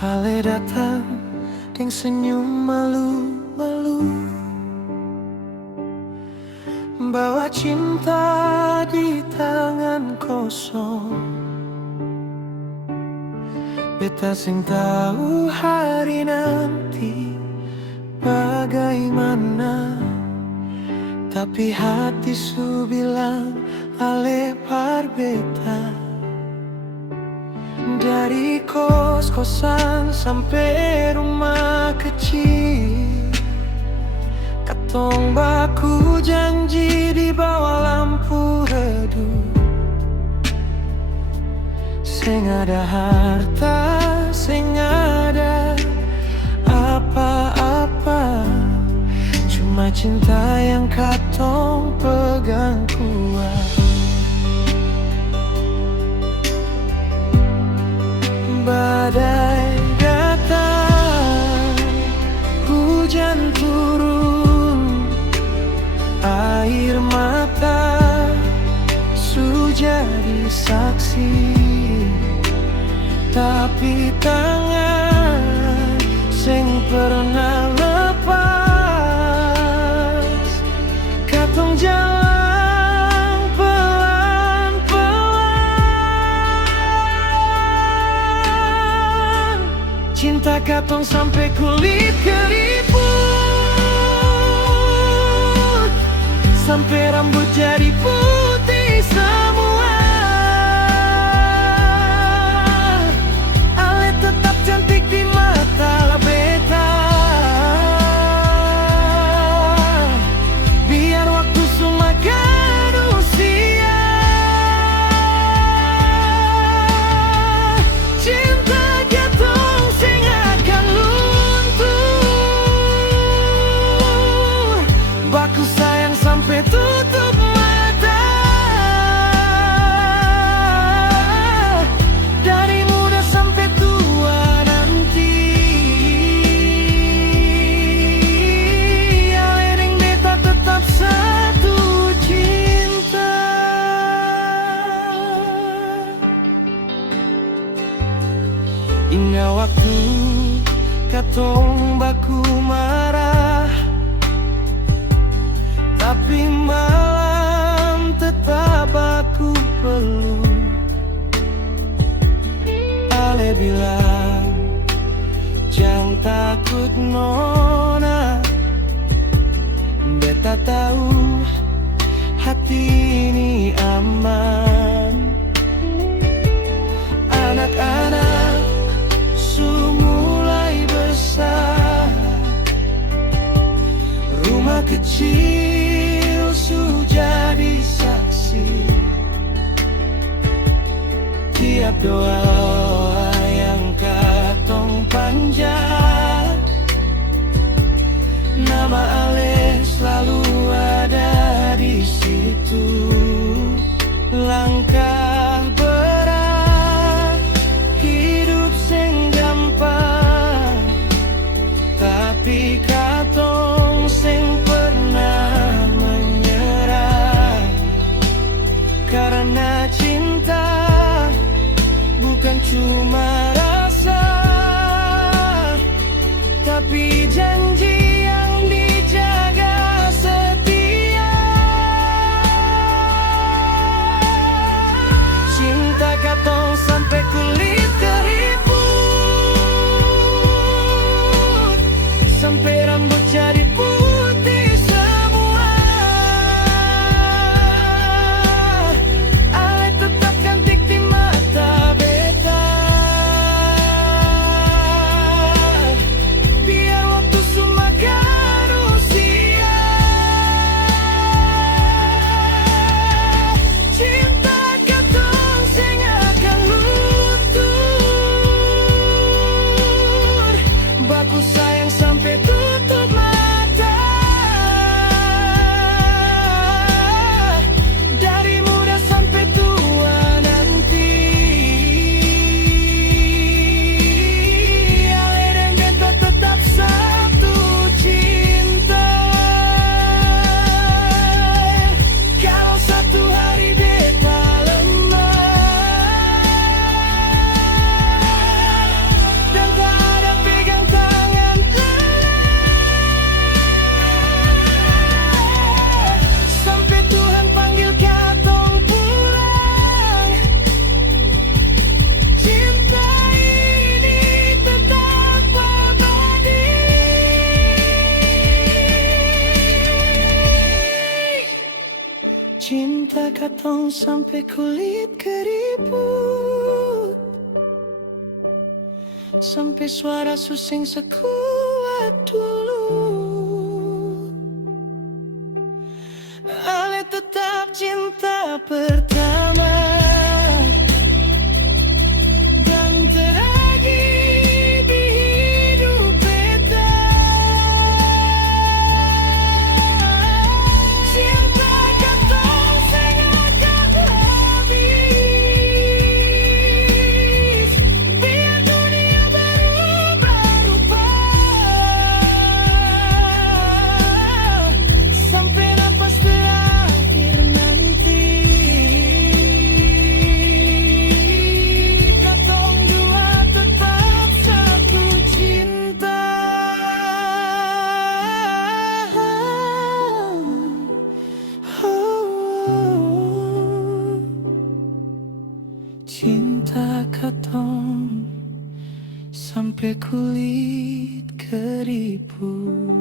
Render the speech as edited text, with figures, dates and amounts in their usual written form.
Ale datang deng senyum malu-malu, bawa cinta di tangan kosong. Beta sing tahu hari nanti bagaimana, tapi hati su bilang ale par beta. Dari kos-kosan sampai rumah kecil, katong baku janji di bawah lampu redup. Sing ada harta, sing ada apa-apa, cuma cinta yang katong pegang kuat. Badai datang, hujan turun, air mata su jadi saksi, tapi tangan sing pernah lepas. Katong jalan pelan-pelan, cinta katong sampai kulit keriput, sampai rambut jadi putih semua. Ale tetap cantik di mata beta, biar waktu semakan usia. Cinta katong sing akan luntur, baku sayang sampai tutup mata. Dari muda sampai tua nanti, ale deng beta tetap satu cinta. Hingga waktu katong baku marah, tapi malam tetap aku peluk. Ale bilang, jangan takut nona, beta tahu hati ini aman. Anak-anak su mulai besar, rumah kecil su jadi saksi. Tiap doa yang katong panjat, nama ale selalu ada di situ. Langkah berat, hidup sing gampang, tapi katong sing pernah menyerah. Karena cinta bukan sampai kulit keriput, sampai suara susing sekuat dulu. Ale tetap cinta pertama dan terakhir di hidup beta. Cinta katong sangat tak habis, biar dunia berubah rupa, sampai napas terakhir nanti. Katong dua tetap satu cinta. Cinta katong sampai kulit keriput.